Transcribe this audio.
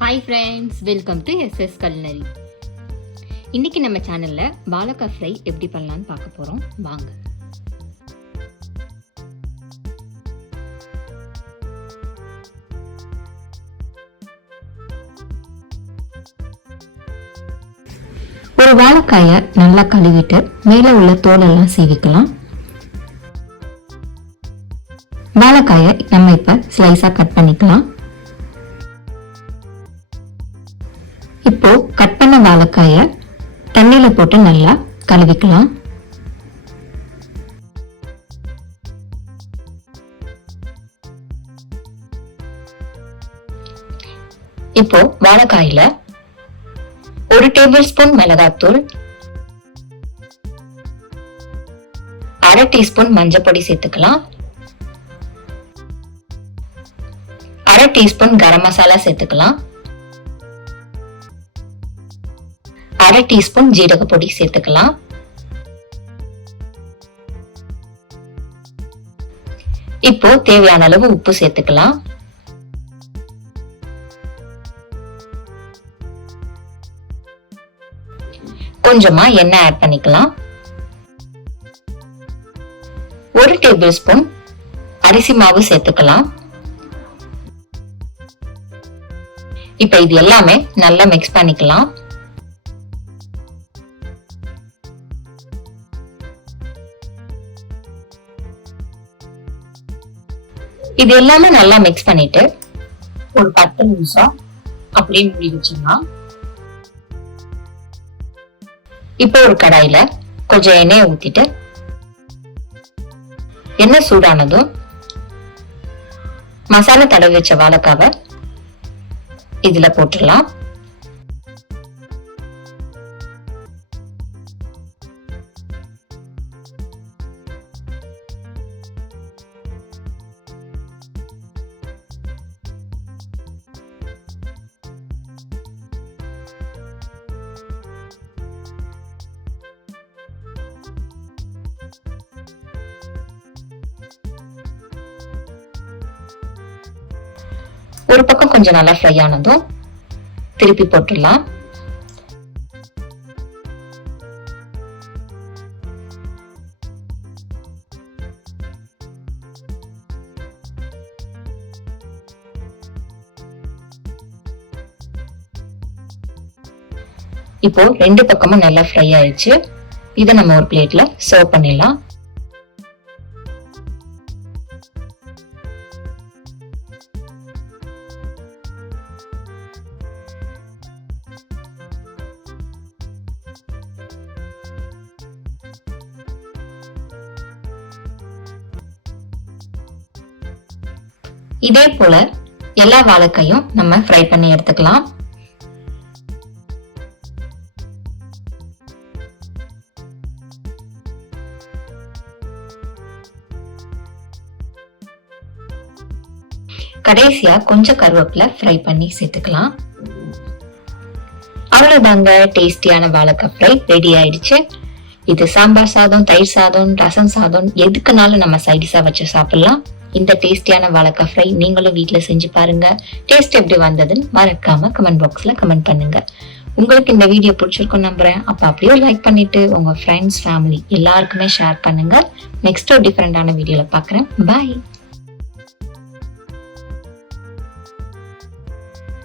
Hi friends, welcome to SS culinary. இன்னைக்கு நம்ம சேனல்ல வாழைக்காய் ஃப்ரை எப்படி பண்ணலான்னு பார்க்க போறோம். வாங்க. ஒரு வாழைக்காயை நல்லா கழுவிட்டு மேலே உள்ள தோலெல்லாம் சீவிக்கலாம். வாழைக்காயை நம்ம இப்ப ஸ்லைஸா கட் பண்ணிக்கலாம். இப்போ கட் பண்ண வாழைக்காயை தண்ணியில போட்டு நல்லா கழுவிக்கலாம். இப்போ வாழைக்காயில 1 டேபிள் ஸ்பூன் மிளகாத்தூள், 1/2 டீஸ்பூன் மஞ்சள் சேர்த்துக்கலாம், 1/2 டீஸ்பூன் கரம் மசாலா சேர்த்துக்கலாம், 1/2 டீஸ்பூன் ஜீரக பொடி சேர்த்துக்கலாம். இப்போ தேவையான அளவு உப்பு சேர்த்துக்கலாம். கொஞ்சமா எண்ணெய் ஆட் பண்ணிக்கலாம். 1 டேபிள் ஸ்பூன் அரிசி மாவு சேர்த்துக்கலாம். இப்ப இது எல்லாமே நல்லா மிக்ஸ் பண்ணிக்கலாம். இது எல்லாமே நல்லா மிக்ஸ் பண்ணிட்டு ஒரு 10 நிமிஷம் அப்படியே மூடி வச்சிடலாம். இப்போ ஒரு கடாயில கொஞ்சம் எண்ணெயை ஊத்திட்டு எண்ணெய் சூடானதும் மசாலா தடவி வச்ச வாழைக்காவை இதுல போட்டுடலாம். ஒரு பக்கம் கொஞ்சம் நல்லா ஃப்ரை ஆனதும் திருப்பி போட்டுடலாம். இப்போ 2 பக்கமும் நல்லா ஃப்ரை ஆயிடுச்சு. இதை நம்ம ஒரு பிளேட்ல சர்வ் பண்ணிடலாம். இதே போல எல்லா வாழைக்காயும் நம்ம ஃப்ரை பண்ணி எடுத்துக்கலாம். கடைசியா கொஞ்சம் கருவேப்பிலை ஃப்ரை பண்ணி சேர்த்துக்கலாம். அவ்வளவுதாங்க, டேஸ்டியான வாழைக்காய் ஃப்ரை ரெடி ஆயிடுச்சு. இது சாம்பார் சாதம், தயிர் சாதம், ரசம் சாதம் எதுக்குனாலும் நம்ம சைடிஷா வச்சு சாப்பிடலாம். இந்த டேஸ்டியான வாழைக்காய் ஃப்ரை நீங்களும் வீட்டுல செஞ்சு பாருங்க. டேஸ்ட் எப்படி வந்ததுன்னு மறக்காம கமெண்ட் பாக்ஸ்ல கமெண்ட் பண்ணுங்க. உங்களுக்கு இந்த வீடியோ பிடிச்சிருக்கும் நம்புறேன். அப்ப அப்படியே லைக் பண்ணிட்டு உங்க ஃப்ரெண்ட்ஸ், ஃபேமிலி எல்லாருக்குமே ஷேர் பண்ணுங்க. நெக்ஸ்ட் ஒரு டிஃபரெண்டான வீடியோல பாக்குறேன். பாய்.